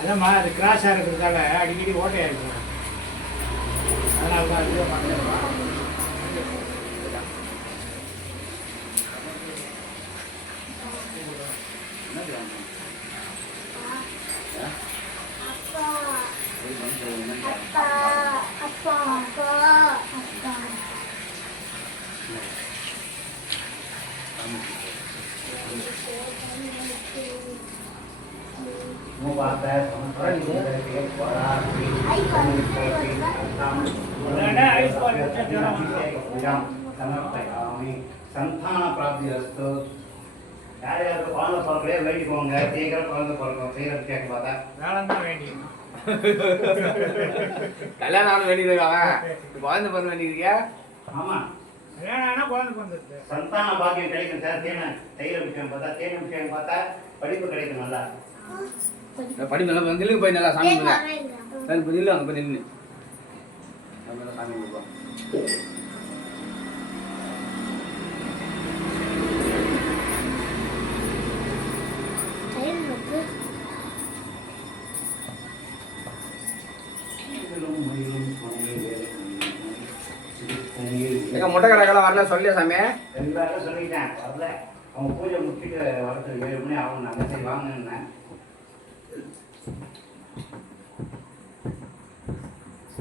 அதான்மா அது கிராஸாக இருக்கிறதால அடிக்கடி ஓட்டையாக இருக்கும். அதனால தான் அது சந்தான பிராப்தி அஸ்து. யார் யாருக்கு குழந்தை பிறக்கலையே வேண்டிக்கோங்க. சீக்கிரம் குழந்தை பிறக்கும். சீக்கிரம் கேட்க பார்த்தா வேலை தான் வேண்டிக்கணும். கல்யாணம் வேண்டியிருக்காங்க. குழந்தை பிறந்த வேண்டியிருக்கியா? ஆமா, சந்தான பாக்கியம் கிடைக்கும் சார். தைர விஷயம் பார்த்தா தேன விஷயம் பார்த்தா படிப்பு கிடைக்கும். நல்லா படிப்பு நல்லா நில்லுங்க போய் நல்லா சாமி நில்லு. அங்கே போய் நில்லு சாமி கொடுப்போம். முட்டை கடைக்கெல்லாம் வரல சொல்லியா சாமி? எல்லாரும் சொல்லிட்டேன். வரல, அவங்க பூஜை முடிச்சுட்டு வரது 7 மணி ஆகும். நாங்கள் சரி வாங்கினேன்.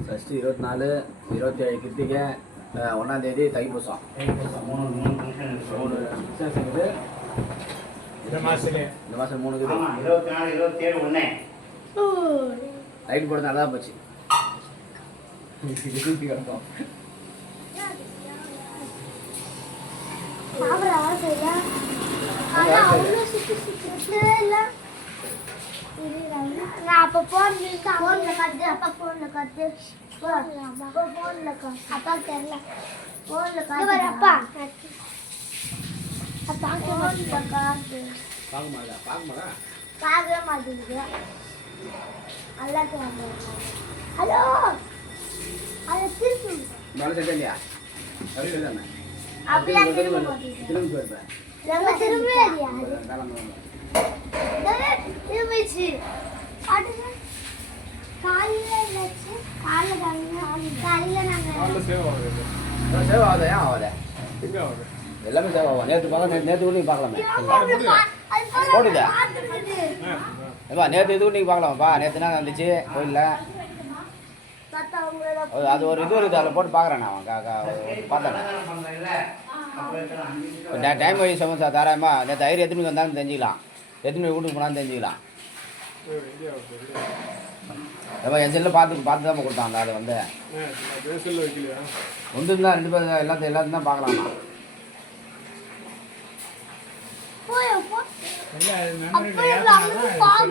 ஃபஸ்ட்டு 24, 27 கிருத்திகை, 1ஆம் தேதி தைப்பூசம். 3 ஃபங்க்ஷன் இருக்குது இந்த மாதம் 3 இருக்குது. 24, 27 ஒன்று லைட் போடுறது நல்லா போச்சு. கிடக்கும் அப்ப போன்ல காட்டு. அப்பா போன்ல காட்டு. அப்பா தெரியல. போன்ல காட்டு. அப்பா அப்பா போன்ல காட்டு. பார்க்க மாட்டேங்குது. ஹலோ, அது திருப்பி மேலே இல்லையா? அப்படிலாம் திரும்ப போயிருப்பேன். நம்ம திரும்பியா? திரும்பிச்சு சேவ் ஆகுதா? ஏன் ஆகாத? எல்லாமே சேவ் ஆகும். நேற்று பார்க்க நேற்று கூட நீங்கள் பார்க்கலாமே. போட்டுதா ஏப்பா? நேற்று இது கூட நீங்கள் பார்க்கலாமாப்பா? நேற்று என்ன வந்துச்சு கோயிலில்? அது ஒரு இது இருக்குது, அதில் போட்டு பார்க்குறேன். நான் பார்த்தேன். டைம் வழி சமம் சார் தாராயமா. நேற்று ஐயர் எத்தனை மணிக்கு வந்தாலும் தெரிஞ்சுக்கலாம். எத்தனை மணி வீட்டுக்கு போனாலும் தெரிஞ்சுக்கலாம். ஏப்பா என் செல்லில் பார்த்து தான் கொடுத்தான். அந்த ஆள் வந்து வந்துருந்தா 2 பேர் எல்லாத்தையும் தான் பார்க்கலாமா.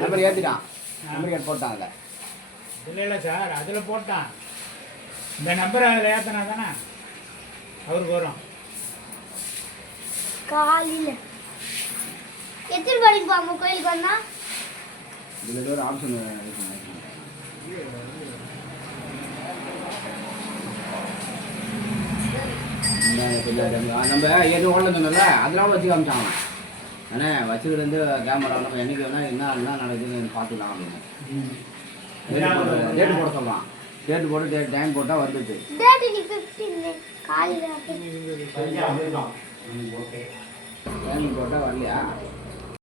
நம்பர் ஏற்றிட்டான். நம்பர் கேட் போட்டான். அதில் இல்லை சார், அதில் போட்டான். இந்த நம்பர் அதில் ஏற்றினா தானே அவருக்கு வரும். காலையில் எத்தனை மணிக்கு போகாம கோயிலுக்கு வந்தா? இதில் ஒரு ஆப்ஷன் நம்ம எதுவும் ஓடல சொன்னல அதெல்லாம் வச்சு காமிச்சாங்க. அண்ணே வச்சுக்கிட்டு இருந்து கேமரா நம்ம என்னைக்கு வேணால் என்ன நடக்குதுன்னு பார்த்துக்கலாம் அப்படின்னு டேட்டு போட சொல்லலாம். டேட்டு போட்டு டைம் போட்டால் வந்துச்சு. டைம் போட்டால் வரலையா?